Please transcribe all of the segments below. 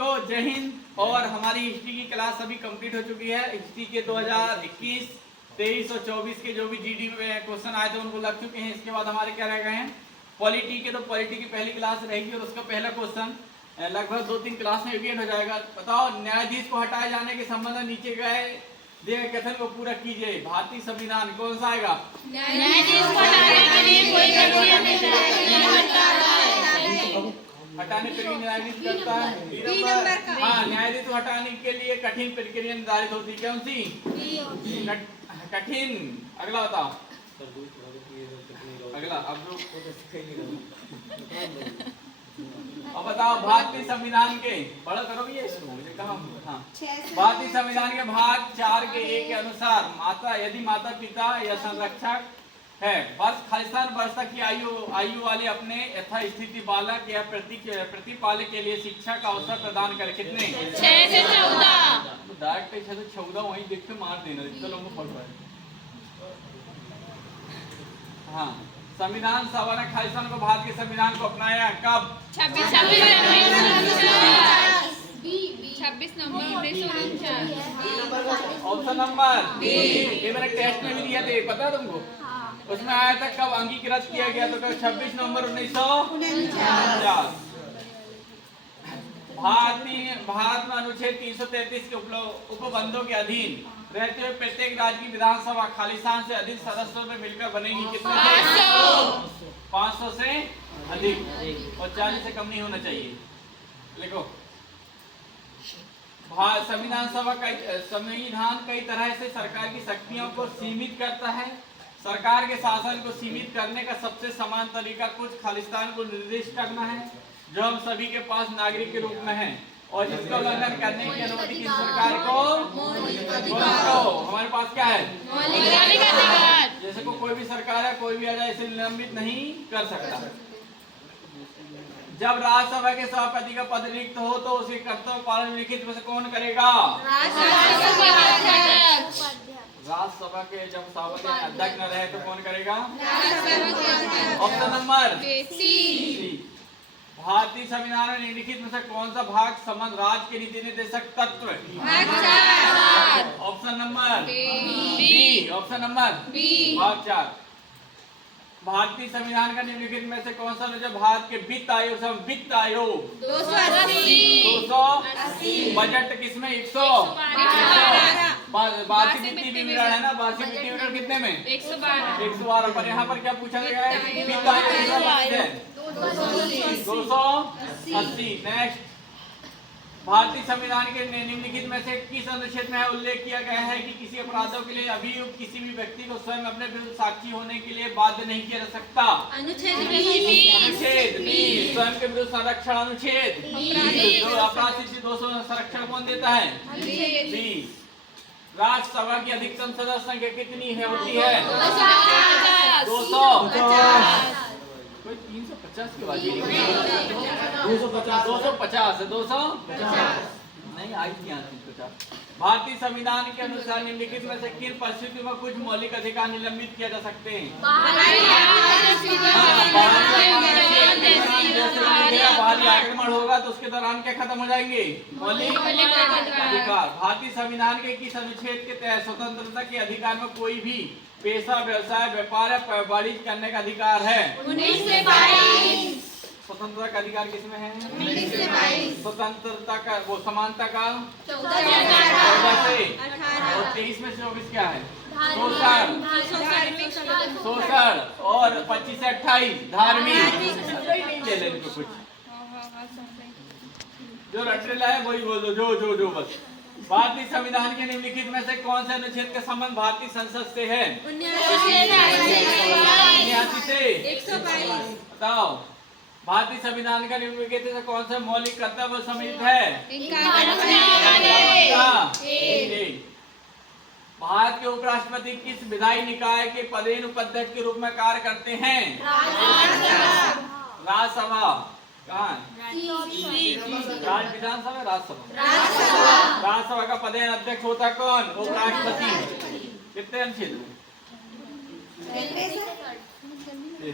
को जय हिंद। और हमारी हिस्ट्री की क्लास अभी कंप्लीट हो चुकी है। हिस्ट्री के 2021, 23 और 24 के जो भी जीडी में क्वेश्चन आए थे उनको लग चुके हैं। इसके बाद हमारे क्या रह गए हैं, पॉलिटी के। तो पॉलिटी की पहली क्लास रहेगी और उसका पहला क्वेश्चन लगभग 2-3 क्लास में एविएट हो जाएगा। बताओ, न्यायाधीश को हटाए जाने के संबंध में नीचे गए दिए कथन को पूरा कीजिए। भारतीय संविधान कौन सा आएगा? न्यायाधीश को हटाने के लिए कोई प्रक्रिया नहीं हटाने के लिए न्यायाधीश करता है। हाँ, न्यायाधीश को हटाने के लिए कठिन प्रक्रिया निर्धारित होती है। कौन सी? कठिन। अगला बताओ, अगला अब बताओ, भारतीय संविधान के बड़ा करो भी इसको मुझे कहा। हाँ, भारतीय संविधान के भाग 4 के 1 के अनुसार माता यदि माता पिता या संरक्षक है वर्ष खालिस्तान वर्ष तक की आयु वाले अपने यथास्थिति बालक या प्रतिपालक के लिए शिक्षा का अवसर प्रदान करे। कितने? 6 से 14। डायरेक्ट 6 से 14 वहीं देख के मार देना, इतना लंबा फट रहा है। हाँ, संविधान सभा ने खालिस्तान को भारत के संविधान को अपनाया कब? 26 नवंबर 1949। Option number B. ये मैंने टेस्ट में भी दिया था, पता है तुमको? उसमें आया था कब अंगीकृत किया गया, तो कब? 26 नवंबर 1949। भारत में अनुच्छेद 333 के उपबंधों के अधीन रहते हुए प्रत्येक राज्य की विधानसभा खालिस्तान से अधिक सदस्यों में मिलकर बनेगी। कितने? 500 से अधिक और 40 से कम नहीं होना चाहिए। लिखो, संविधान कई तरह से सरकार की शक्तियों को सीमित करता है। सरकार के शासन को सीमित करने का सबसे समान तरीका कुछ खालिस्तान को निर्दिष्ट करना है जो हम सभी के पास नागरिक के रूप में है और जिसका उल्लंघन करने की अनुमति किसी सरकार को हमारे पास क्या है? मौलिक अधिकार। जैसे को कोई भी सरकार है, कोई भी आ जाए, इसे निलंबित नहीं कर सकता। जब राज्यसभा के सभापति का पद रिक्त हो तो उसके कर्तव्य पालन लिखित में से कौन करेगा? राज्यसभा के जब सभापति अध्यक्ष न रहे तो कौन करेगा? Option number C. भारतीय संविधान में निम्नलिखित में से कौन सा भाग संबंध राज्य के नीति निर्देशक तत्व? Option number B. Option number B, भाग 4। भारतीय संविधान का निम्नलिखित में से कौन सा जो भारत के वित्त आयोग वित्त आयोग 280 बजट किसमें? 112 वार्षिक वित्तीय विवरण है ना। वार्षिक वित्तीय विवरण कितने में? 112 पर यहाँ पर क्या पूछा गया है? वित्त आयोग 280। नेक्स्ट, भारतीय संविधान के निम्नलिखित में से किस अनुच्छेद में उल्लेख किया गया है कि किसी अपराधों के लिए अभियुक्त किसी भी व्यक्ति को स्वयं अपने विरुद्ध साक्षी होने के लिए बाध्य नहीं किया जा सकता? अनुच्छेद बी। स्वयं के विरुद्ध संरक्षण अनुच्छेद। अपराध शिक्षित दोषों में संरक्षण कौन देता है? बी। राज्यसभा की अधिकतम सदस्य संख्या कितनी है होती है? 250। कोई 350 की बात नहीं, 250 है। 250 नहीं आई थी यहाँ 350। भारतीय संविधान के अनुसार निम्नलिखित में से किन परिस्थितियों में कुछ मौलिक अधिकार निलंबित किया जा सकते हैं? बाहरी आक्रमण होगा तो उसके दौरान क्या खत्म हो जाएंगे? मौलिक अधिकार। भारतीय संविधान के किस अनुच्छेद के तहत स्वतंत्रता के अधिकार में कोई भी पेशा, व्यवसाय, व्यापार या वाणिज्य करने का अधिकार है? 19 से 22। स्वतंत्रता का अधिकार किसमें है? 19 से 22। स्वतंत्रता का वो समानता का 14 से 18 और 23 में से 24 क्या है? शोषण और 25 से 28 धार्मिक। नहीं ले लेने को कुछ जो रटरेला है वही बोलो, जो बस। भारतीय संविधान के निम्नलिखित में से कौन से अनुच्छेद का संबंध भारतीय संसद से है? 79 से 122। बताओ, भारतीय संविधान का निम्नलिखित से कौन सा मौलिक कर्तव्य सम्मिलित है? भारत के उपराष्ट्रपति किस विधायी निकाय के पदेन उपाध्यक्ष के रूप में कार्य करते हैं? राज्यसभा। कहाँ? विधानसभा, राज्यसभा का पदेन अध्यक्ष होता कौन? उपराष्ट्रपति। कितने अनुच्छेद?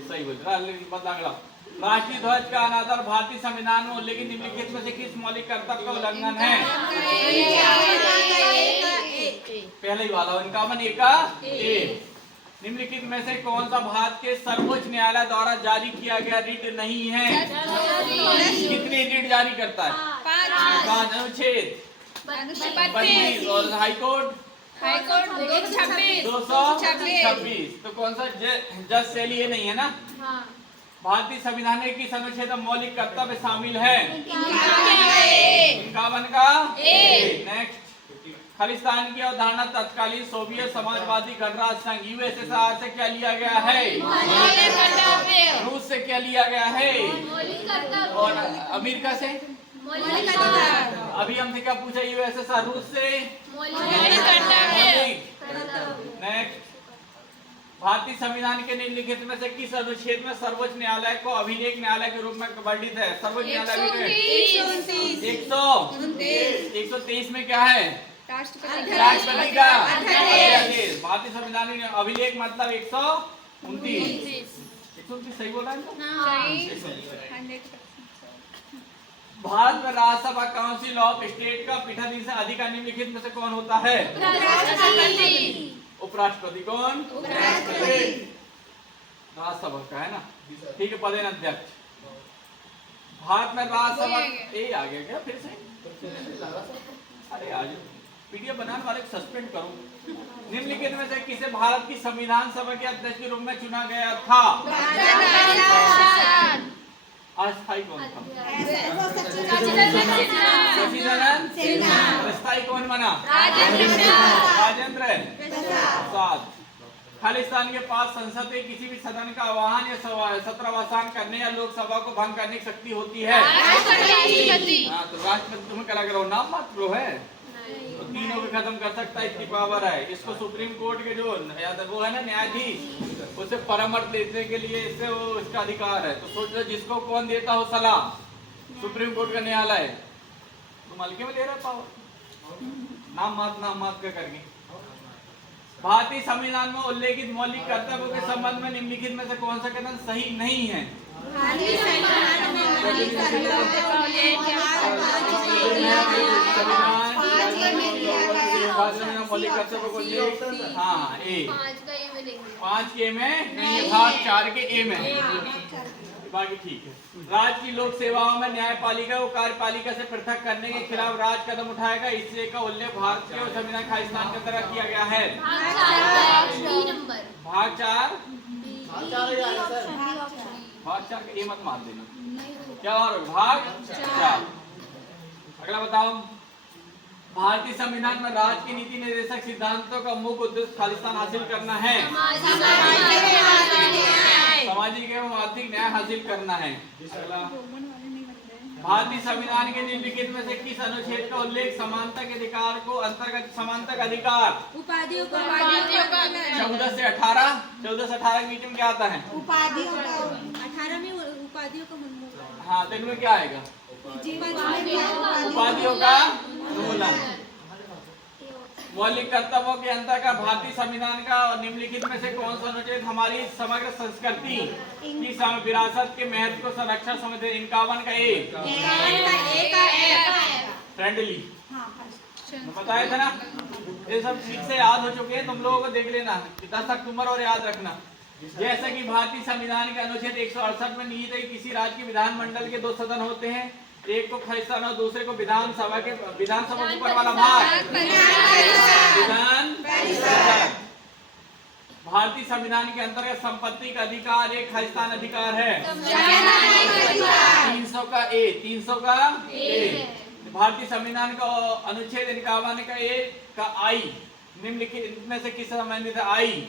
सही बोल रहा, बदला। राष्ट्रीय ध्वज का अनादर भारतीय संविधान में उल्लेखित निम्नलिखित में से किस मौलिक कर्तव्य का उल्लंघन है? पहले ही वाला 51A का ए। निम्नलिखित में से कौन सा भारत के सर्वोच्च न्यायालय द्वारा जारी किया गया रिट नहीं है? कितनी रिट जारी करता है? 5 अनुच्छेद 25 और हाईकोर्ट 226। तो कौन सा जज शैली ये नहीं है ना? भारतीय संविधान में किस अनुच्छेद में मौलिक कर्तव्य शामिल है? 51 का ए। नेक्स्ट, खालिस्तान की अवधारणा तत्कालीन सोवियत समाजवादी गणराज्य संघ यूएसएसआर से क्या लिया गया है? रूस से क्या लिया गया है? और अमेरिका से? अभी हमसे क्या पूछा? यूएसएसआर रूस से? नेक्स्ट, भारतीय संविधान के निम्नलिखित में से किस अनुच्छेद में सर्वोच्च न्यायालय को अभिलेख न्यायालय के रूप में वर्णित है? सर्वोच्च न्यायालय 123 में क्या है? राष्ट्रपति का अध्यादेश। भारतीय संविधान में अभिलेख मतलब 129 सही बोला है? भारत में राज्यसभा काउंसिल ऑफ स्टेट का पीठाधीश से अधिक निम्नलिखित में से कौन होता है? उपराष्ट्रपति। कौन? राज्यसभा का है ना? ठीक है, पदेन अध्यक्ष। भारत में राज्यसभा ए आ गया क्या फिर से? अरे आज पीडीएफ बनाने वाले को सस्पेंड करो। निम्नलिखित में से किसे भारत की संविधान सभा के अध्यक्ष के रूप में चुना गया था? अस्थायी कौन था? अस्थायी कौन बना? राजेंद्र प्रसाद। खालिस्तान के पास संसद के किसी भी सदन का आह्वान या सत्रावसान करने या लोकसभा को भंग करने की शक्ति होती है? हाँ, तो राष्ट्रपति तुम्हें करा करो नाम मात्र है, तो तीनों को खत्म कर सकता है, इतनी पावर है। इसको सुप्रीम कोर्ट के जो वो है ना न्यायाधीश, उसे परामर्श देने के लिए इससे वो इसका अधिकार है। तो सोच लो जिसको कौन देता हो सलाह? सुप्रीम कोर्ट का न्यायालय। तुम हल्के में ले रहे पावर, नाम मात्र का करके। भारतीय संविधान में उल्लेखित मौलिक कर्तव्यों के संबंध में निम्नलिखित में से कौन सा कथन सही नहीं है? मौलिक कर्तव्य को हाँ ए 5 के में नहीं, भाग 4 के ए में, बाकी ठीक है। राज्य की लोक सेवाओं में न्यायपालिका को कार्यपालिका से पृथक करने के खिलाफ राज्य कदम उठाएगा, इससे का उल्लेख भारत के और संविधान खालिस्तान के अंतर्गत किया गया है। भाग 4 के ए मत मार देना, क्या और भाग 4। अगला बताओ, भारतीय संविधान में राज्य की नीति निर्देशक सिद्धांतों का मुख्य उद्देश्य खालिस्तान हासिल करना है, सामाजिक एवं आर्थिक न्याय हासिल करना है। अगला, भारतीय संविधान के निम्नलिखित में से किस अनुच्छेद का उल्लेख समानता के अधिकार को अंतर्गत समानता का अधिकार 14 से 18 के बीच में क्या आता है? उपाधियों का 18 में उपाधियों का हाँ, तो इनमें क्या आएगा? उपाधियों का उन्मूलन। मौलिक कर्तव्यों के अंतर्गत भारतीय संविधान का और निम्नलिखित में से कौन सा अनुच्छेद हमारी समग्र संस्कृति की विरासत के महत्व को संरक्षण समझते? 51 का ए फ्रेंडली बताया था ना? ये सब ठीक से याद हो चुके हैं, तुम लोगों को देख लेना 10 अक्टूबर और याद रखना। जैसे कि भारतीय संविधान के अनुच्छेद 168 में निहित है, किसी राज्य के विधानमंडल के 2 सदन होते हैं, एक को खालिस्तान और दूसरे को विधानसभा ऊपर वाला भाग विधान परिषद। भारतीय संविधान के अंतर्गत संपत्ति का अधिकार एक खालिस्तान अधिकार है। 300 का ए। भारतीय संविधान का अनुच्छेद 51 का ए का आई निम्नलिखित में से किस संबंधित है? आई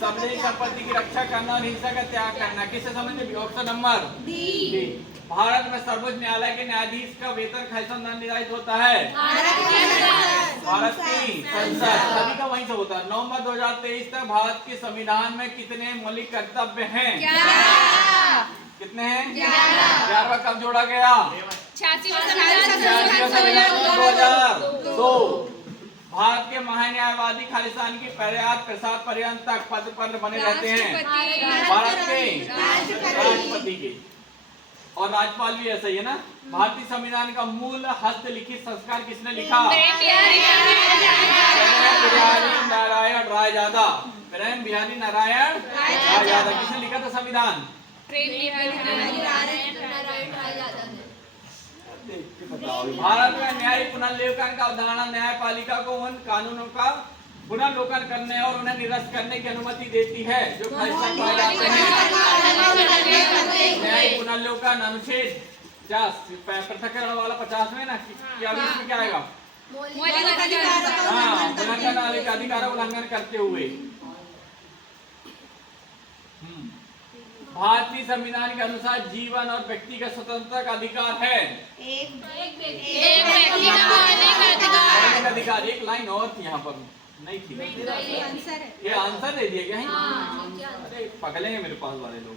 सार्वजनिक संपत्ति की रक्षा करना और हिंसा का त्याग करना। किससे संबंधित? Option number D. भारत में सर्वोच्च न्यायालय के न्यायाधीश का वेतन खालिस्तान द्वारा निर्धारित होता है? भारत की संसद, सभी का वहीं से होता है। नवंबर 2023 तक भारत के संविधान में कितने मौलिक कर्तव्य हैं? कितने हैं? 11 कब जोड़ा गया? 86 2002। भारत के महान्यायवादी खालिस्तान की फरियाद प्रसाद पर्यंत तक पद पर बने रहते हैं। भारत के राष्ट्रपति के और राज्यपाल भी ऐसा ही है ना। भारतीय संविधान का मूल हस्तलिखित संस्कार किसने लिखा? बिहारी नारायण रायजादा। प्रेम बिहारी नारायण रायजादा। किसने लिखा था संविधान? भारत में न्याय पुनर्लेखन का अवधारणा न्यायपालिका को उन कानूनों का पुनर्लोकन करने और उन्हें निरस्त करने की अनुमति देती है जो खालिस्तान पाए जाते हैं। न्याय पुनर्लोकन अनुच्छेद 50 पृथक्करण वाला 50 में ना क्या इसमें क्या आएगा? हाँ, उल्लंघन अधिकार उल्लंघन करते हुए। भारतीय संविधान के अनुसार जीवन और व्यक्तिगत स्वतंत्रता का अधिकार है। एक अधिकार। एक लाइन और थी यहाँ पर नहीं थी। ये आंसर दे दिया क्या? अरे पगले हैं मेरे पास वाले लोग।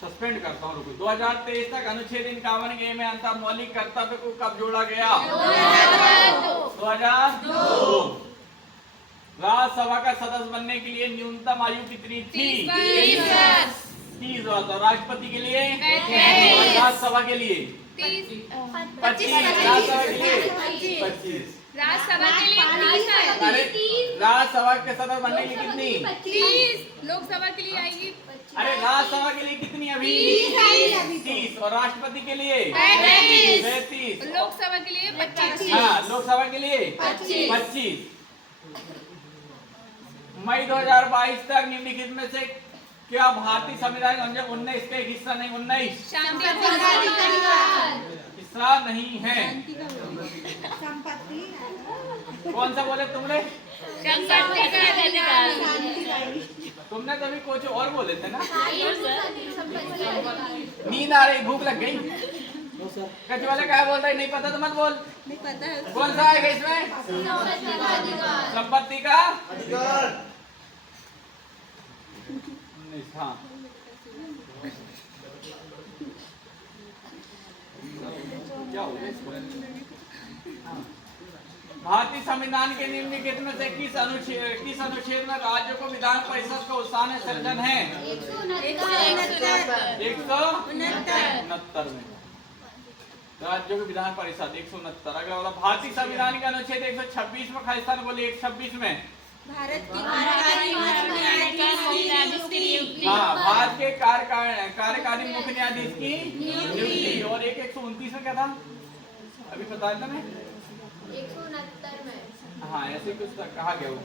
सस्पेंड करता हूँ। 2023 तक अनुच्छेद 51 में अंतर मौलिक कर्तव्य को कब जोड़ा गया? 2002। राज्यसभा का सदस्य बनने के लिए न्यूनतम आयु कितनी थी? 30 वर्ष। और राष्ट्रपति के लिए? राज्यसभा के लिए 25। राज्यसभा के लिए 25। राज्यसभा के लिए अरे राज्यसभा के सदस्य बनने के लिए कितनी? 30। लोकसभा के लिए आएगी। अरे राज्यसभा के लिए कितनी अभी? 30। और राष्ट्रपति के लिए 35। लोकसभा के लिए 25। हाँ, लोकसभा के लिए 25। मई 2022 तक निम्नलिखित में से क्या भारतीय संविधान 19 का एक हिस्सा नहीं? 19 हिस्सा नहीं है। कौन सा बोले तुमने? तुमने कभी कुछ और बोले थे ना? नींद आ रही, भूख लग गई। कच वाले क्या बोल रहे? नहीं पता तो मत बोल। नहीं पता है। कौन सा आएगा इसमें? संपत्ति का अधिकार। हाँ, क्या हो गया? भारतीय संविधान के निम्नलिखित में से किस अनुच्छेद में राज्यों को विधान परिषद का स्थानीय सृजन है? 169 में राज्यों की विधान परिषद 169। अगला वाला भारतीय संविधान के अनुच्छेद 126 में खालिस्तान बोले 126 में भारत की कार्यकारी हाँ, भारत के कार्यकारी मुख्य न्यायाधीश की नियुक्ति। और 129 में क्या था? अभी बताया था मैं 169 में। हाँ, ऐसे कुछ कहा गया वो।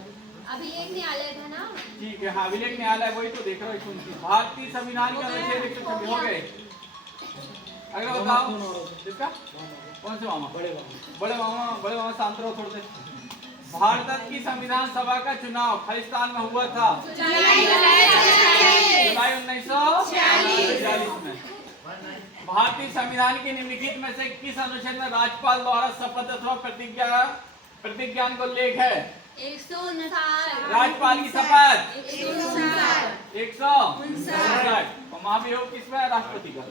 अभिलेख न्यायालय था ना? ठीक है, हाँ, अभिलेख न्यायालय वही तो देख रहा हूँ। 129 भारतीय संविधान के अनुच्छेद 126 हो गए। अगला बताओ इसका कौन से मामा? बड़े मामा शांत रहो थोड़े देर। भारत की संविधान सभा का चुनाव खालिस्तान में हुआ था जुलाई 1946 में। भारतीय संविधान के निम्नलिखित में से किस अनुच्छेद में राज्यपाल द्वारा शपथ अथवा प्रतिज्ञान को लेख है? 159। राज्यपाल की शपथ 159। महाभियोग किसमें? राष्ट्रपति का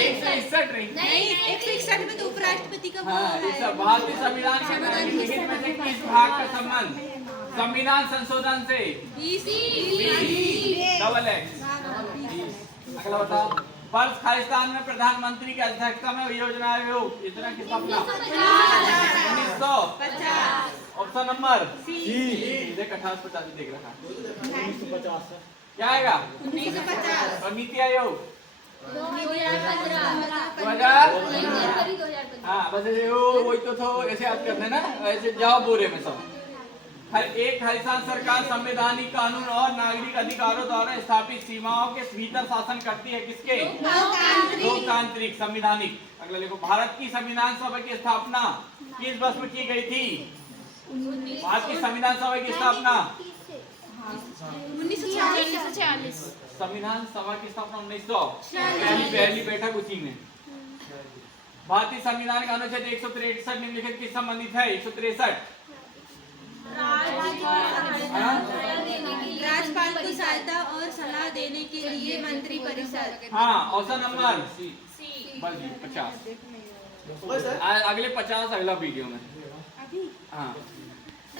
161 नहीं 161 में तो उपराष्ट्रपति का वो है। भारतीय संविधान के निम्नलिखित में से किस भाग का संबंध संविधान संशोधन से? 20 डबल एक्स। अगला बताओ वर्ष खालिस्तान में प्रधानमंत्री की अध्यक्षता में योजना आयोग इतना की स्थापना 1950। Option number C. देख 1850 देख रखा 1950 क्या आएगा? 1950। और नीति आयोग 2015। हाँ, बस वही तो था। ऐसे याद करने ना, ऐसे जाओ बोरे में सब। हर एक खालिस्तान सरकार संवैधानिक कानून और नागरिक अधिकारों द्वारा स्थापित सीमाओं के भीतर शासन करती है। किसके? लोकतांत्रिक संवैधानिक। अगला देखो भारत की संविधान सभा की स्थापना किस वर्ष में की गई थी? भारत की संविधान सभा की स्थापना 1946। संविधान सभा की स्थापना 1946। पहली बैठक उसी में। भारतीय संविधान का अनुच्छेद 163 निम्नलिखित किस संबंधित है? 163 राज्यपाल को सहायता और सलाह देने के लिए मंत्री परिषद। हाँ, ऑप्शन नंबर सी 50। अगले 50 अगला वीडियो में। अभी हाँ